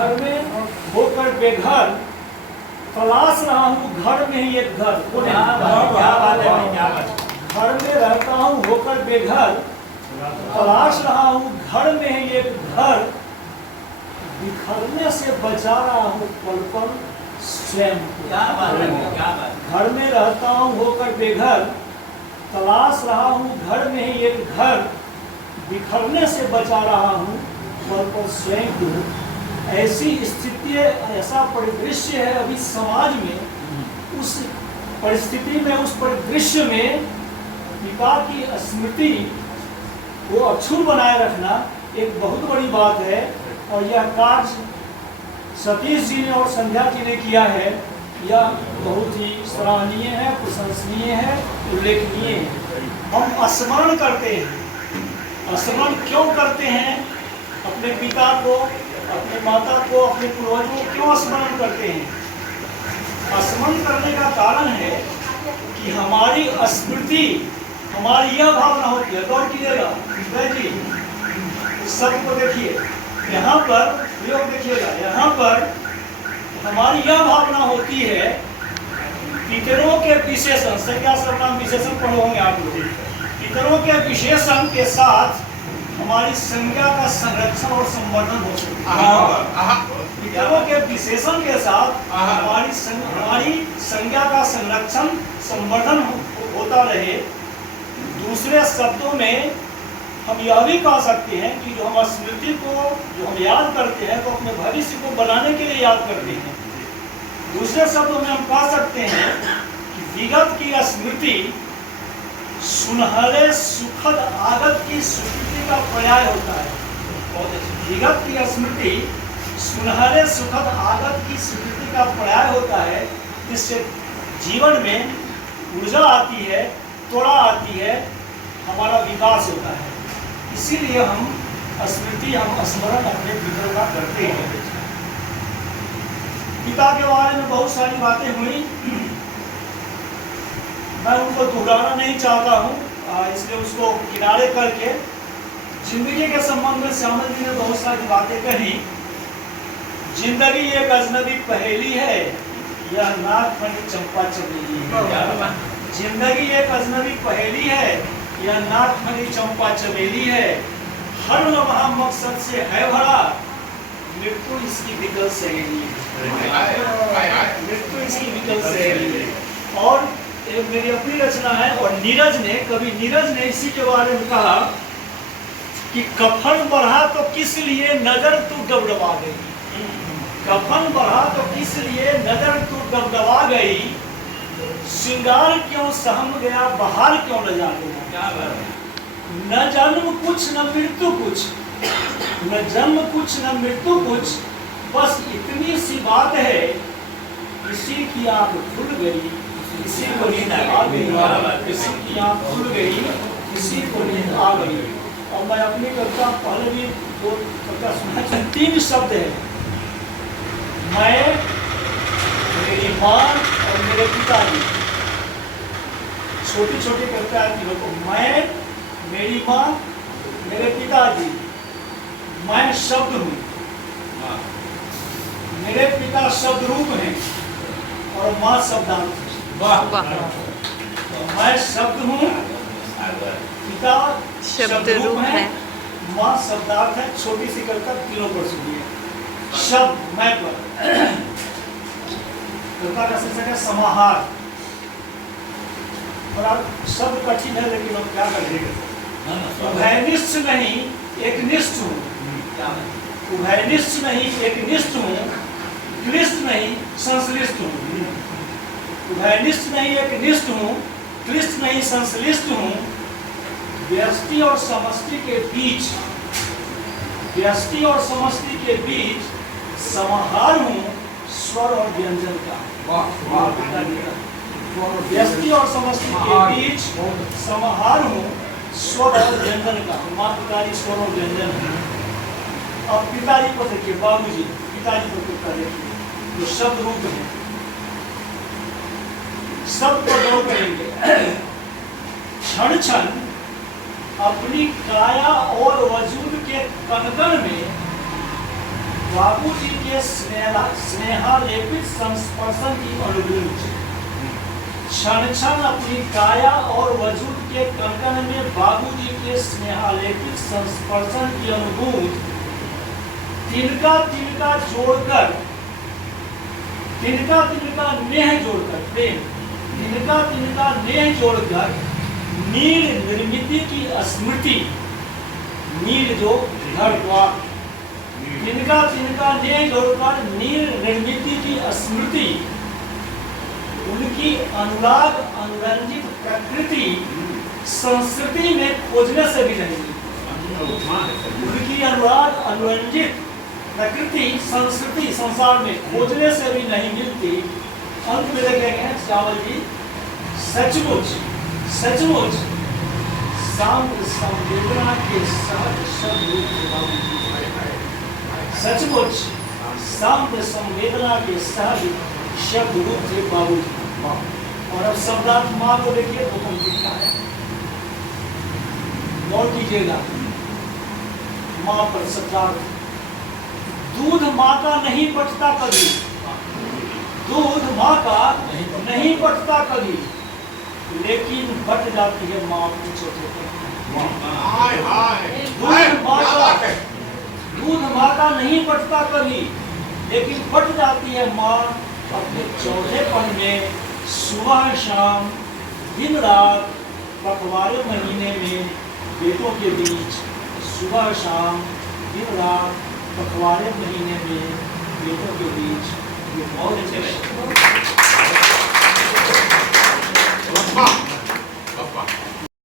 घर में होकर बेघर, तलाश रहा हूँ घर में ही एक घर। क्या बात है, क्या बात है। घर में रहता हूँ होकर बेघर, तलाश रहा हूँ घर में ही एक घर, बिखरने से बचा रहा हूँ पल पल स्वयं को। क्या बात है, क्या बात है। घर में रहता हूँ होकर बेघर, तलाश रहा हूँ घर में ही एक घर, बिखरने से बचा रहा हूँ पल पल स्वयं को। ऐसी स्थिति, ऐसा परिदृश्य है अभी समाज में। उस परिस्थिति में, उस परिदृश्य में पिता की स्मृति को अक्षुण्ण बनाए रखना एक बहुत बड़ी बात है। और यह कार्य सतीश जी ने और संध्या जी ने किया है, यह बहुत ही सराहनीय है, प्रशंसनीय है, उल्लेखनीय है। हम स्मरण करते हैं। स्मरण क्यों करते हैं? अपने पिता को, अपने माता को, अपने पूर्वजों को क्यों स्मरण करते हैं? स्मरण करने का कारण है कि हमारी स्मृति, हमारी यह भावना होती है। गौर कीजिएगा जी, सब को देखिए, यहाँ पर प्रयोग देखिएगा, यहाँ पर हमारी यह भावना होती है पितरों के विशेषण, संज्ञा सर्वनाम विशेषण पढ़े होंगे आप लोग। पितरों के विशेषण के साथ हमारी संज्ञा का संरक्षण और संवर्धन हो सकता है। पितरों के विशेषण के साथ हमारी संज्ञा का संरक्षण संवर्धन होता रहे। दूसरे शब्दों में हम यह भी कह सकते हैं कि जो हम स्मृति को, जो हम याद करते हैं, तो अपने भविष्य को बनाने के लिए याद करते हैं। दूसरे शब्दों में हम कह सकते हैं कि विगत की स्मृति सुनहरे सुखद आगत की स्वीकृति का पर्याय होता है। विगत की स्मृति सुनहरे सुखद आगत की स्वीकृति का पर्याय होता है, जिससे जीवन में ऊर्जा आती है, त्वरा आती है, हमारा विकास होता है। इसीलिए हम स्मृति, हम स्मरण अपने पितरों का करते हैं। पिता के बारे में बहुत सारी बातें हुई, मैं उनको दोहराना नहीं चाहता हूँ, इसलिए उसको किनारे करके जिंदगी के संबंध में श्यामल जी ने बहुत सारी बातें कही। जिंदगी एक अजनबी पहेली है, यह नागफनी चंपा चमेली है। जिंदगी एक अजनबी पहेली है, यह नागफनी चंपा चमेली है। हर लम्हा मकसद से है भरा, मृत्यु इसकी विकल सहेली है। मृत्यु इसकी विकल सहेली है। और एक मेरी अपनी रचना है, और कवि नीरज ने इसी के बारे में कहा कि कफन बढ़ा तो किस लिए नजर तू डबडबा गई। कफन बढ़ा तो किस लिए नजर तू डबडबा गई, श्रृंगार क्यों सहम गया, बहार क्यों न जागो। न जन्म कुछ न मृत्यु कुछ, न जन्म कुछ न मृत्यु कुछ, बस इतनी सी बात है, किसी की आंख खुल गई, किसी को नींद आ गई, किसी की आंख खुल गई, किसी को नींद आ गई। और मैं अपनी कविता पहले भी दो कविता सुना, 3 शब्द है, मैं, मेरी माँ और मेरे पिताजी। छोटी छोटी कविता आती है, मैं, मेरी माँ, मेरे पिताजी। मैं शब्द हूँ, मेरे पिता शब्द रूप हैं, और माँ शब्दार्थ है। मैं शब्द हूँ, पिता शब्द रूप है, माँ शब्दार्थ है। छोटी सी कविता, तीनों पर सुनिए। शब्द मैं पर, कविता का शीर्षक है समाहार। और अब शब्द कठिन है, लेकिन हम क्या करेंगे। उभयनिष्ठ नहीं एक निष्ठ हूँ, उभयनिष्ठ नहीं एक निष्ठ हूँ, क्लिष्ट नहीं संश्लिष्ट हूँ। उभयनिष्ठ नहीं एक निष्ठ हूँ, क्लिष्ट नहीं संश्लिष्ट हूँ। व्यष्टि और समष्टि के बीच, व्यष्टि और समष्टि के बीच समाहार हूँ, स्वर और व्यंजन का। व्यष्टि और समष्टि के बीच समाहार हूँ, स्वर और व्यंजन का। माँ पिताजी स्वर और व्यंजन है। अब पिताजी को देखिए, बाबूजी, पिताजी को कितना देखिए, जो शब्द रूप है। शब्द को गौर करेंगे, क्षण क्षण अपनी काया और वजूद के कणकण में बाबूजी के स्नेहालेपित संस्पर्शन की अनुभूति, क्षण क्षण अपनी काया और वजूद के कंकन में बाबूजी के स्नेहालेपित संस्पर्शन की अनुभूति, तिनका तिनका जोड़कर, तिनका तिनका नेह जोड़कर, प्रेम तिनका तिनका नेह जोड़कर नील निर्मिति की स्मृति, नील जो घर द्वार, तिनका तिनका नेह जोड़कर नील निर्मिति की स्मृति, उनकी अनुराग अनुरंजित प्रकृति संस्कृति में खोजने से भी नहीं मिलती। उनकी अनुराग अनुरंजित प्रकृति संस्कृति संसार में खोजने से भी नहीं मिलती। अंत में देखेंगे चावल जी, सचमुच सचमुच शांत संवेदना के सहज शब्द, सचमुच शांत संवेदना के सहज शब्द रूप थे बाबूजी। और अब शब्दार्थ माँ को देखिए तो हम लिखा है, गौर कीजिएगा माँ पर शब्दार्थ। दूध माँ का नहीं पटता कभी, दूध माँ का नहीं पटता कभी, लेकिन बट जाती है माँ अपने छोटे दूध माँ का नहीं पटता कभी, लेकिन बट जाती है माँ अपने चौथेपन में। सुबह शाम दिन रात पखवाड़े महीने में बेटों के बीच, सुबह शाम दिन रात पखवाड़े महीने में बेटों के बीच, ये बहुत अच्छे